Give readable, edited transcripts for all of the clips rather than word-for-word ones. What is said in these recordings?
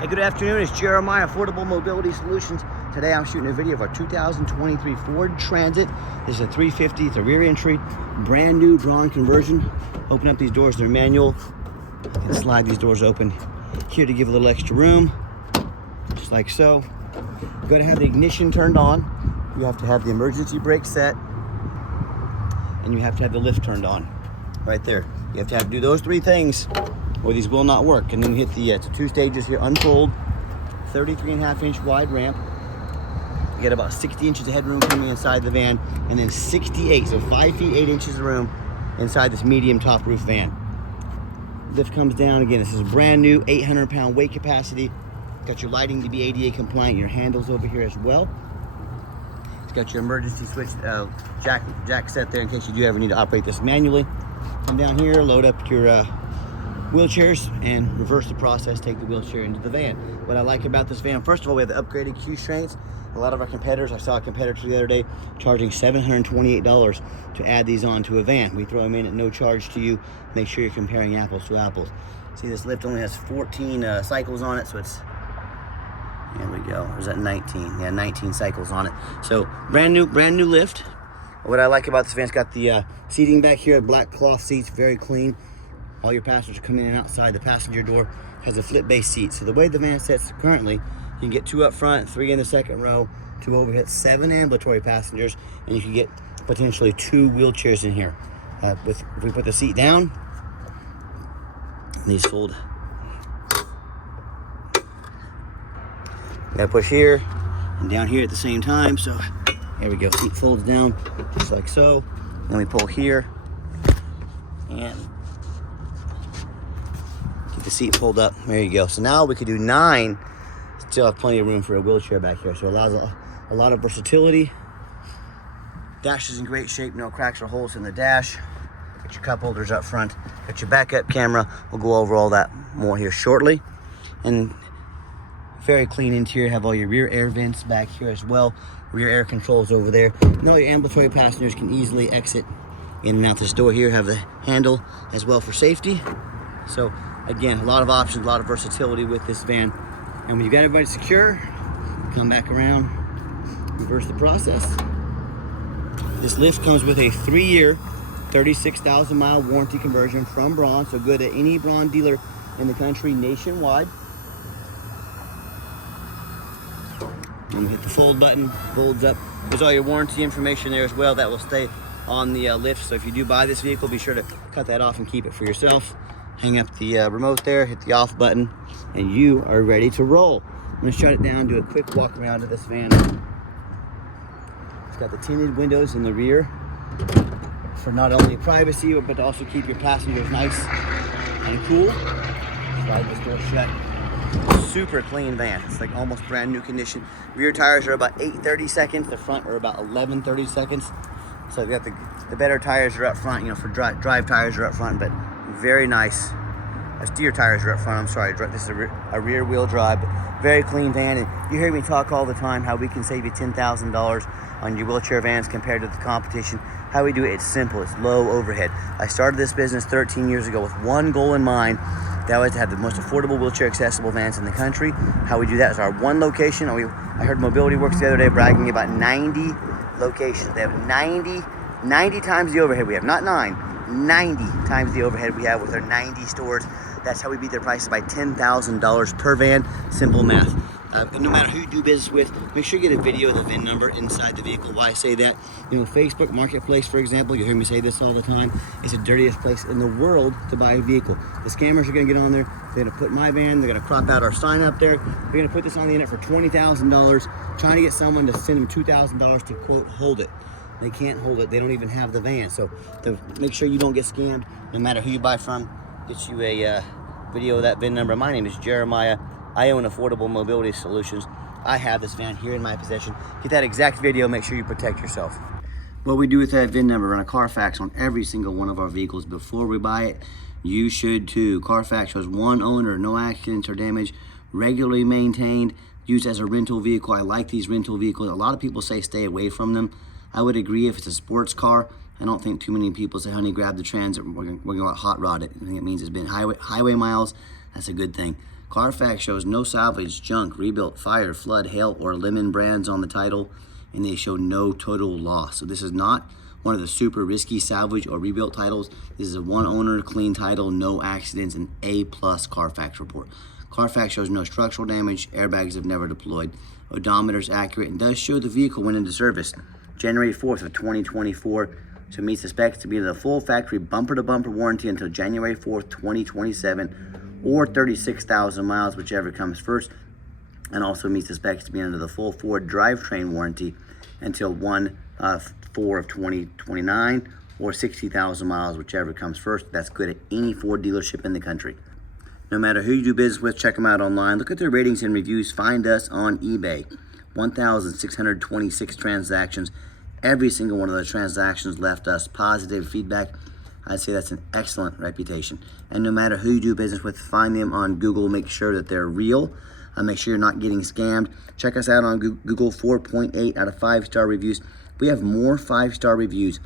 Hey, good afternoon. It's Jeremiah, Affordable Mobility Solutions. Today I'm shooting a video of our 2023 Ford Transit. This is a 350. It's a rear entry, brand new drawn conversion. Open up these doors, they're manual. And slide these doors open here to give a little extra room, just like so. You're going to have the ignition turned on. You have to have the emergency brake set, and you have to have the lift turned on right there. You have to do those three things or these will not work. And then you hit the it's 2 stages here, unfold, 33.5-inch wide ramp. You get about 60 inches of headroom coming inside the van, and then 68, so 5 feet 8 inches of room inside this medium top roof van. Lift comes down. Again, this is brand new, 800-pound weight capacity. Got your lighting to be ADA compliant, your handles over here as well. It's got your emergency switch jack set there in case you do ever need to operate this manually. Come down here, load up your wheelchairs and reverse the process, take the wheelchair into the van. What I like about this van, first of all, we have the upgraded Q strains. A lot of our competitors, I saw a competitor the other day charging $728 to add these onto a van. We throw them in at no charge to you. Make sure you're comparing apples to apples. See, this lift only has 14 cycles on it, so it's, here we go, or is that 19? Yeah, 19 cycles on it. So brand new lift. What I like about this van, it's got the seating back here, black cloth seats, very clean. All your passengers come in and outside. The passenger door has a flip base seat. So the way the van sets currently, you can get 2 up front, 3 in the second row, 2 overhead, 7 ambulatory passengers, and you can get potentially 2 wheelchairs in here. If we put the seat down, these fold. Gotta push here and down here at the same time. So there we go. Seat folds down just like so. Then we pull here and keep the seat pulled up. There you go. So now we could do 9. Still have plenty of room for a wheelchair back here. So it allows a lot of versatility. Dash is in great shape. No cracks or holes in the dash. Got your cup holders up front. Got your backup camera. We'll go over all that more here shortly. And very clean interior. Have all your rear air vents back here as well. Rear air controls over there. And all your ambulatory passengers can easily exit in and out this door here. Have the handle as well for safety. So again, a lot of options, a lot of versatility with this van. And when you've got everybody secure, come back around, reverse the process. This lift comes with a 3-year, 36,000-mile warranty conversion from Braun. So good at any Braun dealer in the country nationwide. And we hit the fold button, folds up. There's all your warranty information there as well. That will stay on the lift. So if you do buy this vehicle, be sure to cut that off and keep it for yourself. Hang up the remote there, hit the off button, and you are ready to roll. I'm gonna shut it down, do a quick walk around of this van. It's got the tinted windows in the rear for not only privacy, but to also keep your passengers nice and cool. Slide this door shut. Super clean van. It's like almost brand new condition. Rear tires are about 830 seconds. The front are about 1130 seconds. So you got the better tires are up front, you know, for drive tires are up front, but very nice. Steer tires are up front, I'm sorry. This is a rear wheel drive, but very clean van. And you hear me talk all the time how we can save you $10,000 on your wheelchair vans compared to the competition. How we do it, it's simple, it's low overhead. I started this business 13 years ago with one goal in mind. That was to have the most affordable wheelchair accessible vans in the country. How we do that is our one location. I heard Mobility Works the other day bragging about 90 locations. They have 90 times the overhead we have, not 9. 90 times the overhead we have with our 90 stores. That's how we beat their prices by $10,000 per van. Simple math. No matter who you do business with, make sure you get a video of the VIN number inside the vehicle. Why I say that? You know, Facebook Marketplace, for example, you hear me say this all the time, it's the dirtiest place in the world to buy a vehicle. The scammers are going to get on there. They're going to put my van, they're going to crop out our sign up there. They're going to put this on the internet for $20,000, trying to get someone to send them $2,000 to, quote, hold it. They can't hold it. They don't even have the van. So to make sure you don't get scammed, no matter who you buy from, get you a video of that VIN number. My name is Jeremiah. I own Affordable Mobility Solutions. I have this van here in my possession. Get that exact video. Make sure you protect yourself. What we do with that VIN number, run a Carfax on every single one of our vehicles before we buy it. You should too. Carfax shows one owner, no accidents or damage, regularly maintained, used as a rental vehicle. I like these rental vehicles. A lot of people say stay away from them. I would agree if it's a sports car. I don't think too many people say, honey, grab the Transit, we're going to hot rod it. I think it means it's been highway miles. That's a good thing. Carfax shows no salvage, junk, rebuilt, fire, flood, hail, or lemon brands on the title, and they show no total loss. So this is not one of the super risky salvage or rebuilt titles. This is a one owner, clean title, no accidents, and A+ Carfax report. Carfax shows no structural damage, airbags have never deployed, odometer is accurate, and does show the vehicle went into service January 4th of 2024. So meets the specs to be the full factory bumper-to-bumper warranty until January 4th, 2027, or 36,000 miles, whichever comes first, and also meets the specs to be under the full Ford drivetrain warranty until 1/4 of 2029, or 60,000 miles, whichever comes first. That's good at any Ford dealership in the country. No matter who you do business with, check them out online. Look at their ratings and reviews. Find us on eBay. 1,626 transactions. Every single one of those transactions left us positive feedback. I'd say that's an excellent reputation. And no matter who you do business with, find them on Google. Make sure that they're real. Make sure you're not getting scammed. Check us out on Google. 4.8 out of 5-star reviews. We have more 5-star reviews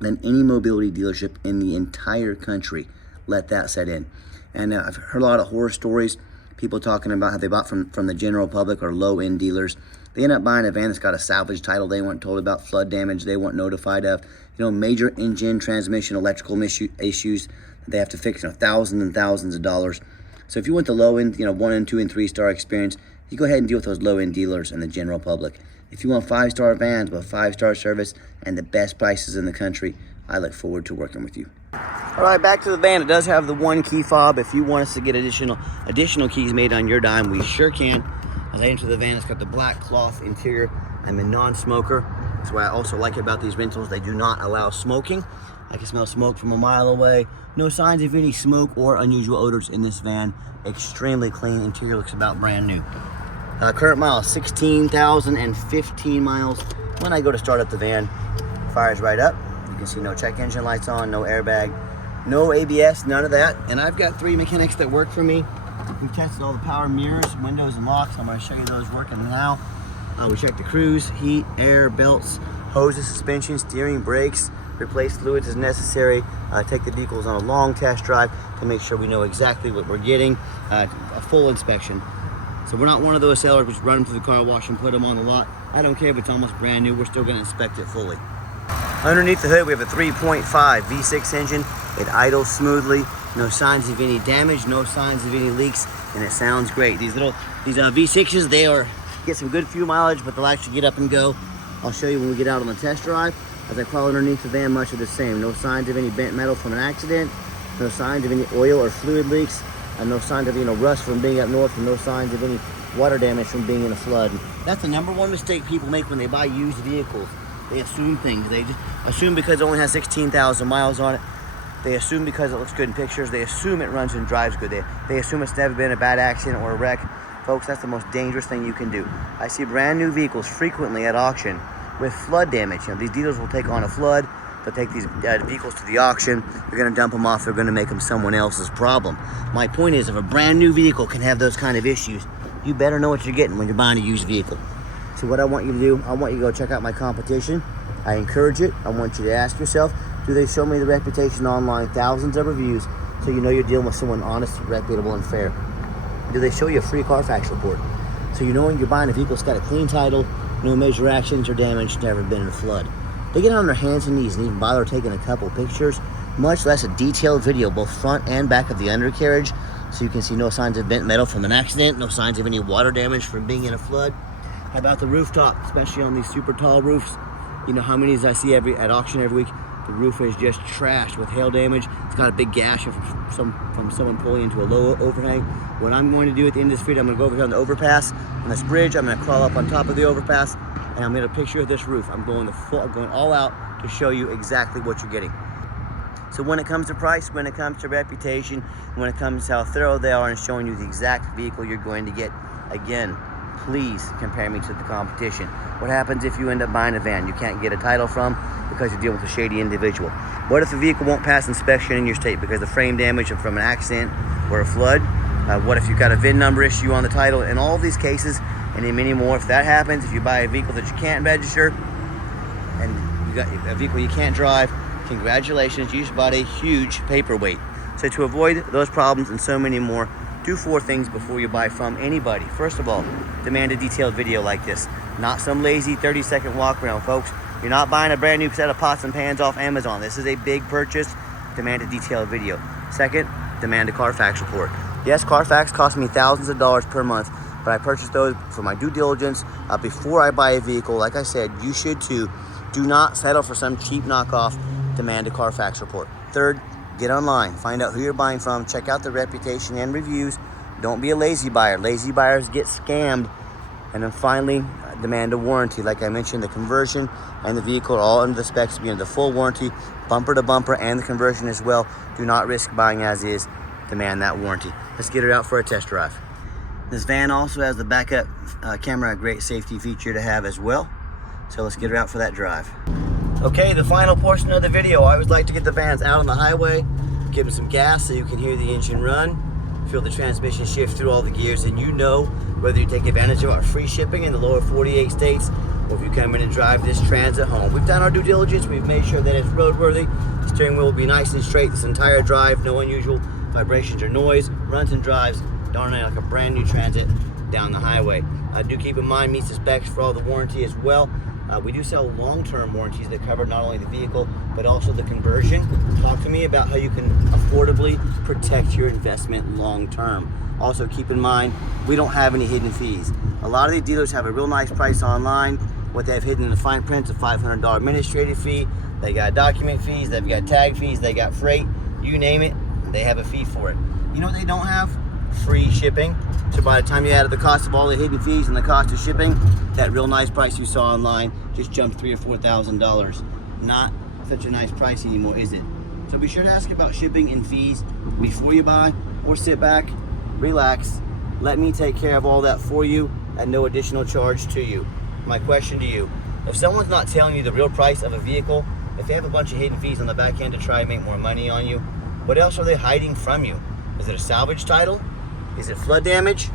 than any mobility dealership in the entire country. Let that set in. And I've heard a lot of horror stories. People talking about how they bought from the general public or low-end dealers. They end up buying a van that's got a salvage title they weren't told about, flood damage they weren't notified of, major engine, transmission, electrical issues that they have to fix, thousands and thousands of dollars. So if you want the low-end, 1 and 2 and 3-star experience, you go ahead and deal with those low-end dealers and the general public. If you want 5-star vans with 5-star service and the best prices in the country, I look forward to working with you. All right, back to the van. It does have the 1 key fob. If you want us to get additional keys made on your dime, we sure can. As I enter the van, it's got the black cloth interior. I'm a non-smoker. That's what I also like about these rentals. They do not allow smoking. I can smell smoke from a mile away. No signs of any smoke or unusual odors in this van. Extremely clean. Interior looks about brand new. Current miles, 16,015 miles. When I go to start up the van, fires right up. You can see no check engine lights on, no airbag, no ABS, none of that. And I've got 3 mechanics that work for me. We've tested all the power mirrors, windows, and locks. I'm going to show you those working now. We checked the cruise, heat, air, belts, hoses, suspension, steering, brakes, replace fluids as necessary. Take the vehicles on a long test drive to make sure we know exactly what we're getting. A full inspection. So we're not one of those sellers which run them through the car wash and put them on the lot. I don't care if it's almost brand new, we're still going to inspect it fully. Underneath the hood, we have a 3.5 V6 engine. It idles smoothly. No signs of any damage, no signs of any leaks, and it sounds great. These V6s, they get some good fuel mileage, but they'll actually get up and go. I'll show you when we get out on the test drive. As I crawl underneath the van, much of the same. No signs of any bent metal from an accident. No signs of any oil or fluid leaks. And no signs of rust from being up north, and no signs of any water damage from being in a flood. That's the #1 mistake people make when they buy used vehicles. They assume things. They just assume because it only has 16,000 miles on it. They assume because it looks good in pictures. They assume it runs and drives good. They assume it's never been a bad accident or a wreck. Folks, that's the most dangerous thing you can do. I see brand new vehicles frequently at auction with flood damage. These dealers will take on a flood. They'll take these vehicles to the auction. They're going to dump them off. They're going to make them someone else's problem. My point is, if a brand new vehicle can have those kind of issues, you better know what you're getting when you're buying a used vehicle. So what I want you to do, I want you to go check out my competition. I encourage it. I want you to ask yourself, do they show me the reputation online, thousands of reviews, so you know you're dealing with someone honest, reputable, and fair? Do they show you a free Carfax report, so you know when you're buying a vehicle, it's got a clean title, no major accidents or damage, never been in a flood? They get on their hands and knees and even bother taking a couple pictures, much less a detailed video, both front and back of the undercarriage, so you can see no signs of bent metal from an accident, no signs of any water damage from being in a flood. How about the rooftop, especially on these super tall roofs? You know how many I see at auction every week? The roof is just trashed with hail damage. It's got a big gash from someone pulling into a low overhang. What I'm going to do at the end of this video, I'm going to go over here on the overpass, on this bridge. I'm going to crawl up on top of the overpass, and I'm going to picture this roof. I'm going all out to show you exactly what you're getting. So when it comes to price, when it comes to reputation, when it comes to how thorough they are in showing you the exact vehicle you're going to get, again, please compare me to the competition. What happens if you end up buying a van you can't get a title from because you're dealing with a shady individual? What if the vehicle won't pass inspection in your state because of frame damage from an accident or a flood? What if you've got a VIN number issue on the title? In all of these cases, and in many more, if that happens, if you buy a vehicle that you can't register and you got a vehicle you can't drive, congratulations, you just bought a huge paperweight. So to avoid those problems and so many more, do 4 things before you buy from anybody. First of all, demand a detailed video like this. Not some lazy 30-second walk around, folks. You're not buying a brand new set of pots and pans off Amazon. This is a big purchase. Demand a detailed video. Second, demand a Carfax report. Yes, Carfax costs me thousands of dollars per month, but I purchase those for my due diligence before I buy a vehicle. Like I said, you should too. Do not settle for some cheap knockoff. Demand a Carfax report. Third, get online. Find out who you're buying from. Check out the reputation and reviews. Don't be a lazy buyer. Lazy buyers get scammed. And then finally, demand a warranty. Like I mentioned, the conversion and the vehicle are all under the specs to be under the full warranty, bumper to bumper, and the conversion as well. Do not risk buying as is. Demand that warranty. Let's get her out for a test drive. This van also has the backup camera, a great safety feature to have as well. So let's get her out for that drive. Okay, the final portion of the video. I always like to get the vans out on the highway, give them some gas so you can hear the engine run, feel the transmission shift through all the gears, and you know whether you take advantage of our free shipping in the lower 48 states or if you come in and drive this Transit home. We've done our due diligence. We've made sure that it's roadworthy. The steering wheel will be nice and straight this entire drive. No unusual vibrations or noise. Runs and drives darn near like a brand new Transit down the highway. Do keep in mind, meets the specs for all the warranty as well. We do sell long-term warranties that cover not only the vehicle, but also the conversion. Talk to me about how you can affordably protect your investment long-term. Also keep in mind, we don't have any hidden fees. A lot of these dealers have a real nice price online. What they have hidden in the fine print is a $500 administrative fee. They got document fees, they've got tag fees, they got freight, you name it, they have a fee for it. You know what they don't have? Free shipping. So by the time you add the cost of all the hidden fees and the cost of shipping, that real nice price you saw online just jumped $3,000 or $4,000. Not such a nice price anymore, is it? So be sure to ask about shipping and fees before you buy, or sit back, relax, let me take care of all that for you at no additional charge to you. My question to you, if someone's not telling you the real price of a vehicle, if they have a bunch of hidden fees on the back end to try and make more money on you, what else are they hiding from you? Is it a salvage title? Is it flood damage?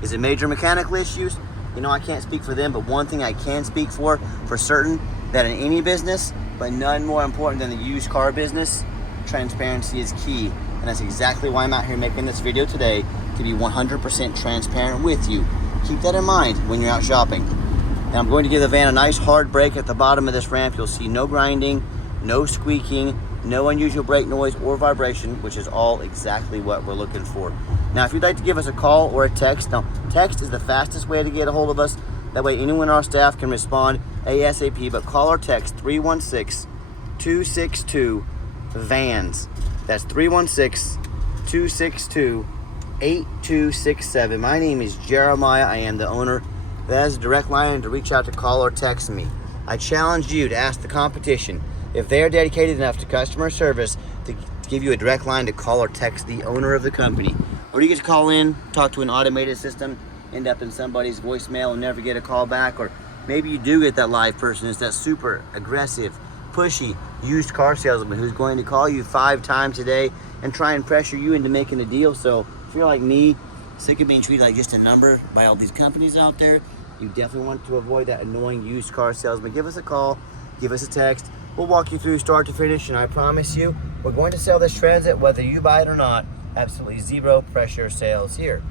Is it major mechanical issues? You know, I can't speak for them, but one thing I can speak for certain, that in any business, but none more important than the used car business, transparency is key. And that's exactly why I'm out here making this video today, to be 100% transparent with you. Keep that in mind when you're out shopping. And I'm going to give the van a nice hard brake at the bottom of this ramp. You'll see no grinding, no squeaking, no unusual brake noise or vibration, which is all exactly what we're looking for. Now, if you'd like to give us a call or a text, now text is the fastest way to get a hold of us. That way anyone on our staff can respond ASAP, but call or text 316-262-VANS. That's 316-262-8267. My name is Jeremiah. I am the owner. That is a direct line to reach out to call or text me. I challenge you to ask the competition if they are dedicated enough to customer service to give you a direct line to call or text the owner of the company. Or you get to call in, talk to an automated system, end up in somebody's voicemail and never get a call back. Or maybe you do get that live person. It's that super aggressive, pushy used car salesman who's going to call you 5 times a day and try and pressure you into making a deal. So if you're like me, sick of being treated like just a number by all these companies out there, you definitely want to avoid that annoying used car salesman. Give us a call, give us a text. We'll walk you through start to finish, and I promise you, we're going to sell this Transit whether you buy it or not. Absolutely zero pressure sales here.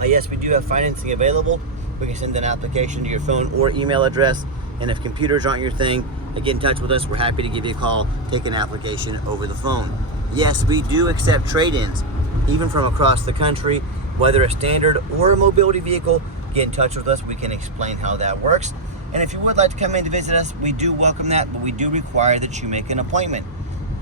Yes, we do have financing available. We can send an application to your phone or email address, and if computers aren't your thing, get in touch with us. We're happy to give you a call, take an application over the phone. Yes, we do accept trade-ins, even from across the country, whether a standard or a mobility vehicle. Get in touch with us. We can explain how that works. And if you would like to come in to visit us, we do welcome that, but we do require that you make an appointment.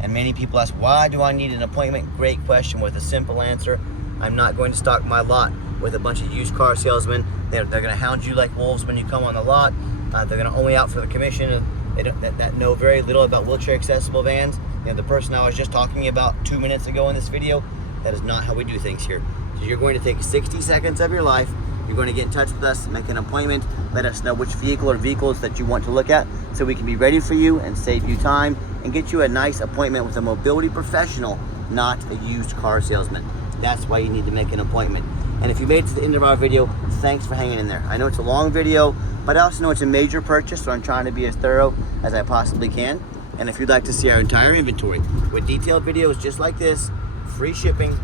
And many people ask, why do I need an appointment? Great question with a simple answer. I'm not going to stock my lot with a bunch of used car salesmen. They're going to hound you like wolves when you come on the lot. They're going to only out for the commission that know very little about wheelchair accessible vans. You know, the person I was just talking about 2 minutes ago in this video, that is not how we do things here. So you're going to take 60 seconds of your life. You're going to get in touch with us, make an appointment, let us know which vehicle or vehicles that you want to look at so we can be ready for you and save you time and get you a nice appointment with a mobility professional, not a used car salesman. That's why you need to make an appointment. And if you made it to the end of our video, thanks for hanging in there. I know it's a long video, but I also know it's a major purchase, so I'm trying to be as thorough as I possibly can. And if you'd like to see our entire inventory with detailed videos just like this, free shipping,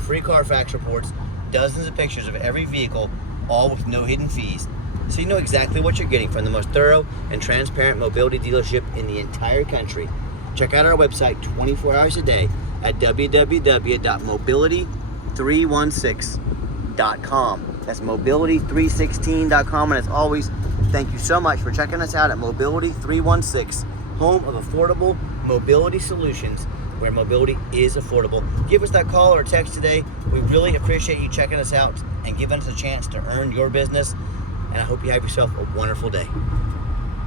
free Carfax reports, dozens of pictures of every vehicle, all with no hidden fees. So you know exactly what you're getting from the most thorough and transparent mobility dealership in the entire country. Check out our website 24 hours a day at www.mobility316.com. That's mobility316.com. And as always, thank you so much for checking us out at Mobility 316, home of affordable mobility solutions, where mobility is affordable. Give us that call or text today. We really appreciate you checking us out and giving us a chance to earn your business. And I hope you have yourself a wonderful day.